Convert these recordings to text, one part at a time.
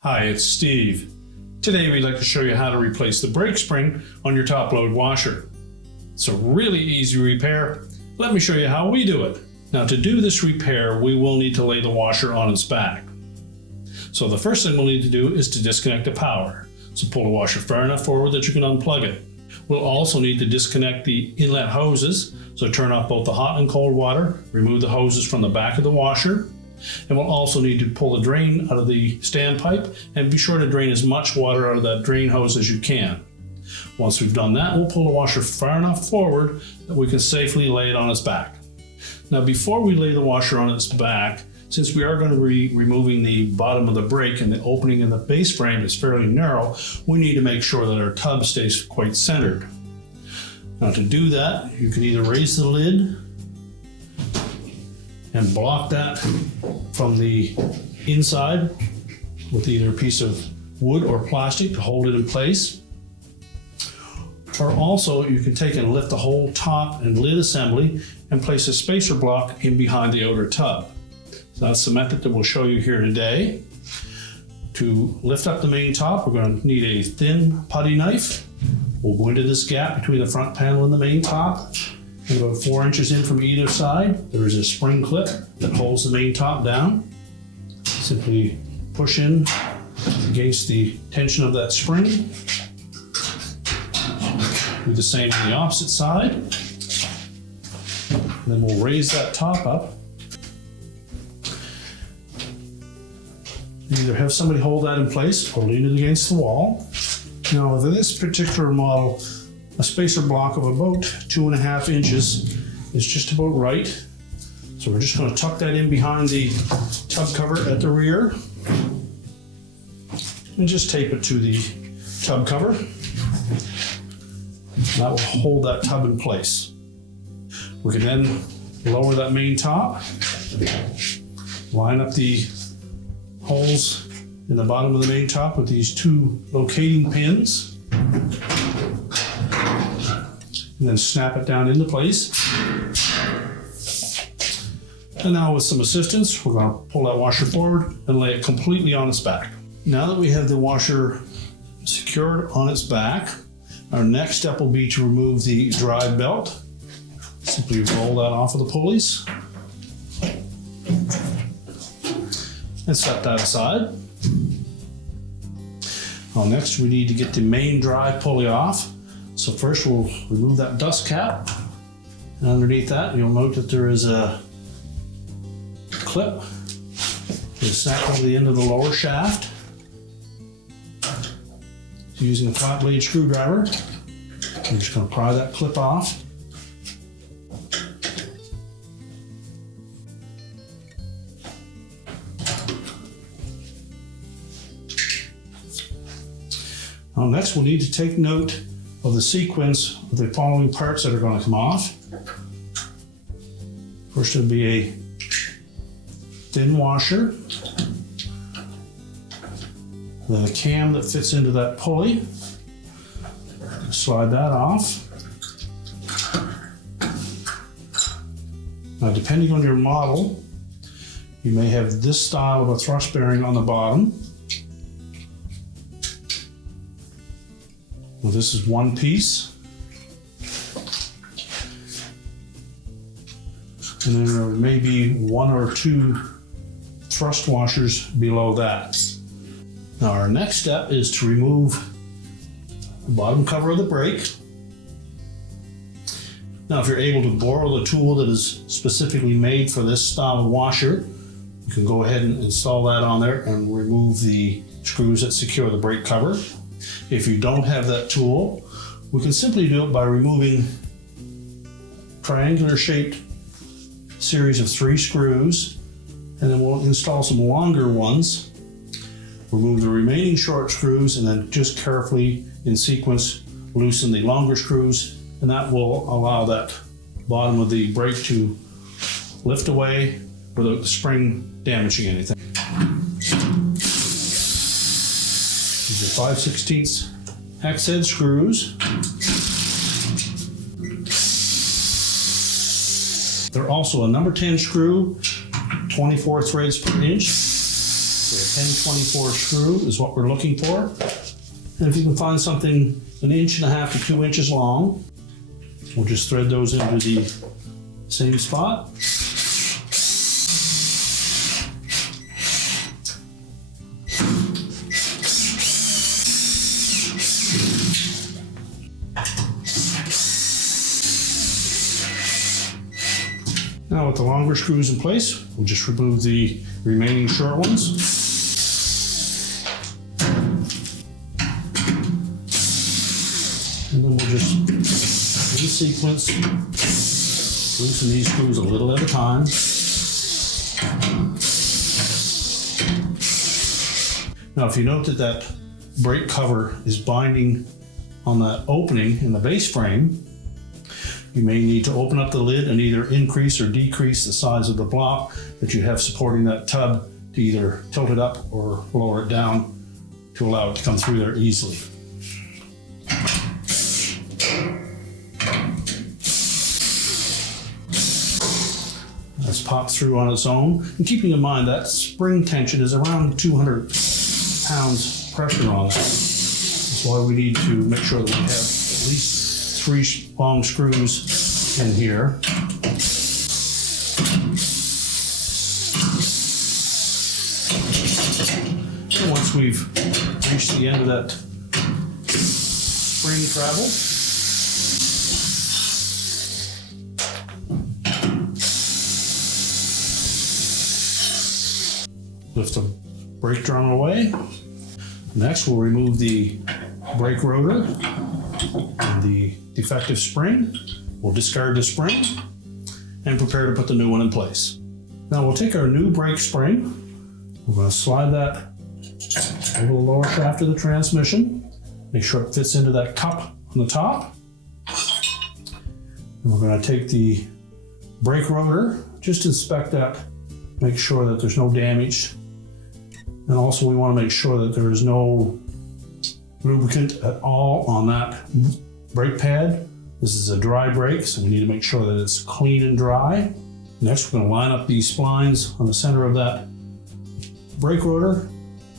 Hi, it's Steve. Today we'd like to show you how to replace the brake spring on your top load washer. It's a really easy repair. Let me show you how we do it. Now, to do this repair, we will need to lay the washer on its back. So the first thing we'll need to do is to disconnect the power. So pull the washer far enough forward that you can unplug it. We'll also need to disconnect the inlet hoses. So turn off both the hot and cold water, remove the hoses from the back of the washer. And we'll also need to pull the drain out of the standpipe and be sure to drain as much water out of that drain hose as you can. Once we've done that, we'll pull the washer far enough forward that we can safely lay it on its back. Now, before we lay the washer on its back, since we are going to be removing the bottom of the brake and the opening in the base frame is fairly narrow, we need to make sure that our tub stays quite centered. Now, to do that, you can either raise the lid and block that from the inside with either a piece of wood or plastic to hold it in place. Or also you can take and lift the whole top and lid assembly and place a spacer block in behind the outer tub. So that's the method that we'll show you here today. To lift up the main top, we're going to need a thin putty knife. We'll go into this gap between the front panel and the main top. And about 4 inches in from either side, there is a spring clip that holds the main top down. Simply push in against the tension of that spring. Do the same on the opposite side. And then we'll raise that top up. Either have somebody hold that in place or lean it against the wall. Now, with this particular model, a spacer block of about 2.5 inches is just about right. So we're just going to tuck that in behind the tub cover at the rear and just tape it to the tub cover. That will hold that tub in place. We can then lower that main top, line up the holes in the bottom of the main top with these 2 locating pins, and then snap it down into place. And now with some assistance, we're going to pull that washer forward and lay it completely on its back. Now that we have the washer secured on its back, our next step will be to remove the drive belt. Simply roll that off of the pulleys and set that aside. Now next we need to get the main drive pulley off. So first we'll remove that dust cap, and underneath that you'll note that there is a clip that is snap over the end of the lower shaft. So using a flat blade screwdriver, I'm just going to pry that clip off. Now next we'll need to take note of the sequence of the following parts that are going to come off. First will be a thin washer, then a cam that fits into that pulley. Slide that off. Now, depending on your model, you may have this style of a thrust bearing on the bottom. Well, this is one piece. And then there may be 1 or 2 thrust washers below that. Now our next step is to remove the bottom cover of the brake. Now, if you're able to borrow the tool that is specifically made for this style of washer, you can go ahead and install that on there and remove the screws that secure the brake cover. If you don't have that tool, we can simply do it by removing triangular shaped series of 3 screws, and then we'll install some longer ones, remove the remaining short screws, and then just carefully in sequence loosen the longer screws, and that will allow that bottom of the brake to lift away without the spring damaging anything. These are 5/16 hex head screws. They're also a number 10 screw, 24 threads per inch. So a 10-24 screw is what we're looking for. And if you can find something 1.5 inches to 2 inches long, we'll just thread those into the same spot. Now with the longer screws in place, we'll just remove the remaining short ones. And then we'll just, in sequence, loosen these screws a little at a time. Now if you note that brake cover is binding on that opening in the base frame, you may need to open up the lid and either increase or decrease the size of the block that you have supporting that tub to either tilt it up or lower it down to allow it to come through there easily. That's popped through on its own. And keeping in mind that spring tension is around 200 pounds pressure on it. That's why we need to make sure that we have at least 3 long screws in here. And once we've reached the end of that spring travel, lift the brake drum away. Next, we'll remove the brake rotor and the defective spring. We'll discard the spring and prepare to put the new one in place. Now we'll take our new brake spring. We're going to slide that over the lower shaft of the transmission. Make sure it fits into that cup on the top. And we're going to take the brake rotor, just inspect that, make sure that there's no damage. And also we want to make sure that there is no lubricant at all on that brake pad. This is a dry brake, so we need to make sure that it's clean and dry. Next, we're going to line up these splines on the center of that brake rotor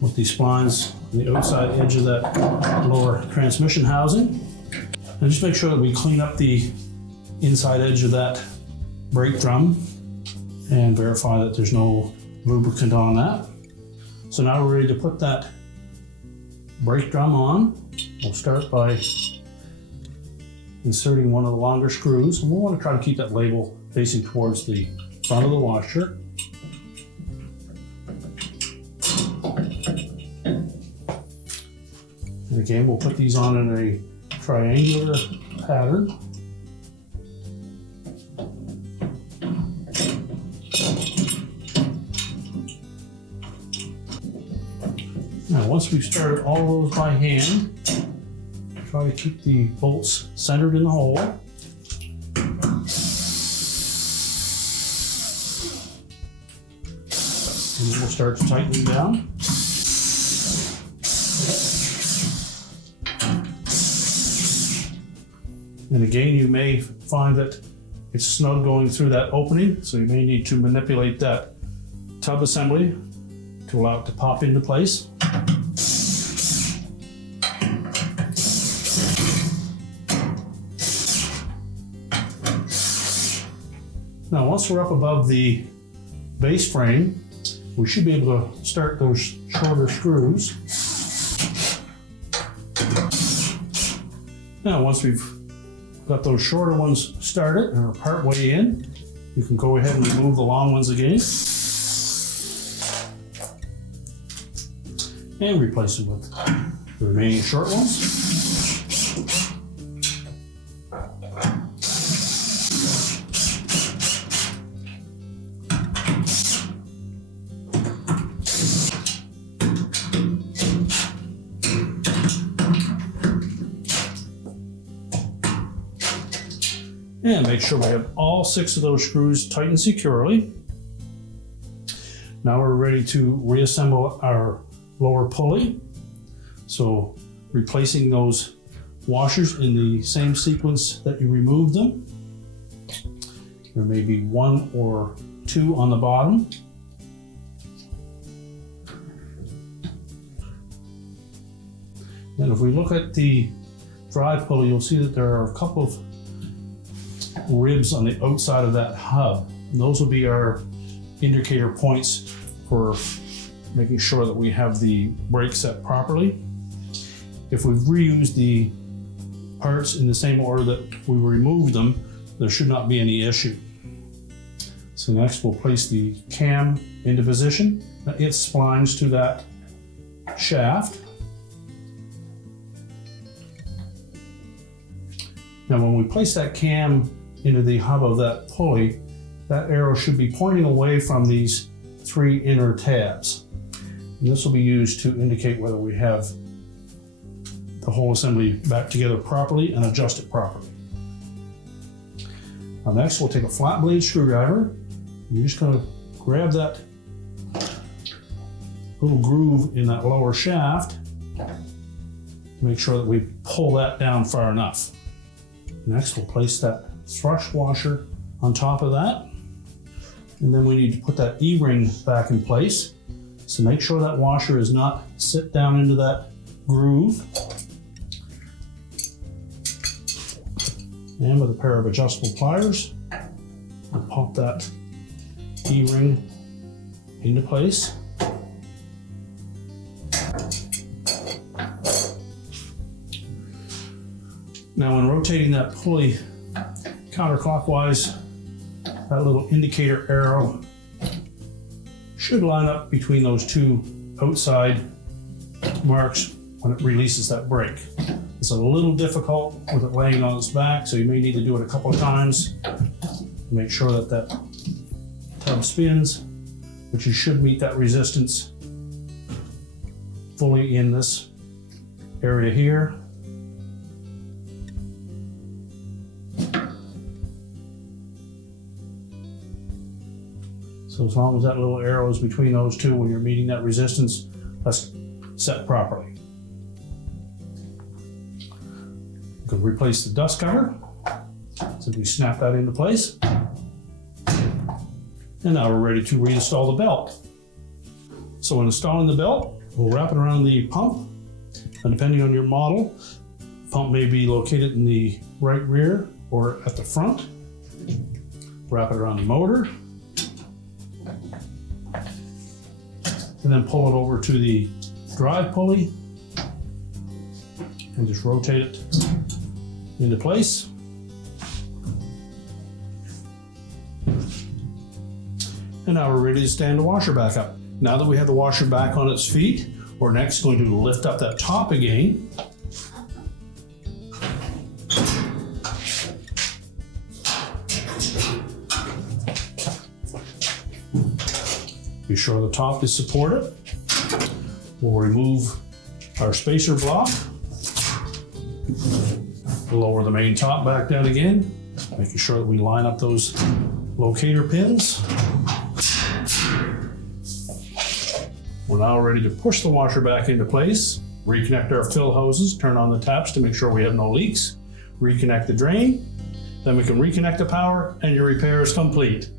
with these splines on the outside edge of that lower transmission housing. And just make sure that we clean up the inside edge of that brake drum and verify that there's no lubricant on that. So now we're ready to put that brake drum on. We'll start by inserting one of the longer screws, and we'll want to try to keep that label facing towards the front of the washer. And again, we'll put these on in a triangular pattern. Now, once we've started all those by hand, try to keep the bolts centered in the hole. And then we'll start to tighten them down. And again, you may find that it's snug going through that opening, so you may need to manipulate that tub assembly to allow it to pop into place. Now, once we're up above the base frame, we should be able to start those shorter screws. Now, once we've got those shorter ones started and are part way in, you can go ahead and remove the long ones again and replace them with the remaining short ones. And make sure we have all 6 of those screws tightened securely. Now we're ready to reassemble our lower pulley. So replacing those washers in the same sequence that you removed them. There may be 1 or 2 on the bottom. And if we look at the drive pulley, you'll see that there are a couple of ribs on the outside of that hub. And those will be our indicator points for making sure that we have the brake set properly. If we've reused the parts in the same order that we removed them, there should not be any issue. So next we'll place the cam into position. Now it splines to that shaft. Now when we place that cam into the hub of that pulley, that arrow should be pointing away from these 3 inner tabs. And this will be used to indicate whether we have the whole assembly back together properly and adjust it properly. Now next we'll take a flat blade screwdriver. You're just going to grab that little groove in that lower shaft to make sure that we pull that down far enough. Next we'll place that thrust washer on top of that. And then we need to put that E-ring back in place. So make sure that washer is not sit down into that groove. And with a pair of adjustable pliers, we'll pop that E-ring into place. Now when rotating that pulley counterclockwise, that little indicator arrow should line up between those 2 outside marks when it releases that brake. It's a little difficult with it laying on its back, so you may need to do it a couple of times to make sure that that tub spins, but you should meet that resistance fully in this area here. So as long as that little arrow is between those 2 when you're meeting that resistance, that's set properly. You can replace the dust cover. Simply snap that into place. And now we're ready to reinstall the belt. So when installing the belt, we'll wrap it around the pump. And depending on your model, the pump may be located in the right rear or at the front. Wrap it around the motor. And then pull it over to the drive pulley and just rotate it into place. And now we're ready to stand the washer back up. Now that we have the washer back on its feet, we're next going to lift up that top again. Be sure the top is supported. We'll remove our spacer block. Lower the main top back down again, making sure that we line up those locator pins. We're now ready to push the washer back into place, reconnect our fill hoses, turn on the taps to make sure we have no leaks, reconnect the drain, then we can reconnect the power and your repair is complete.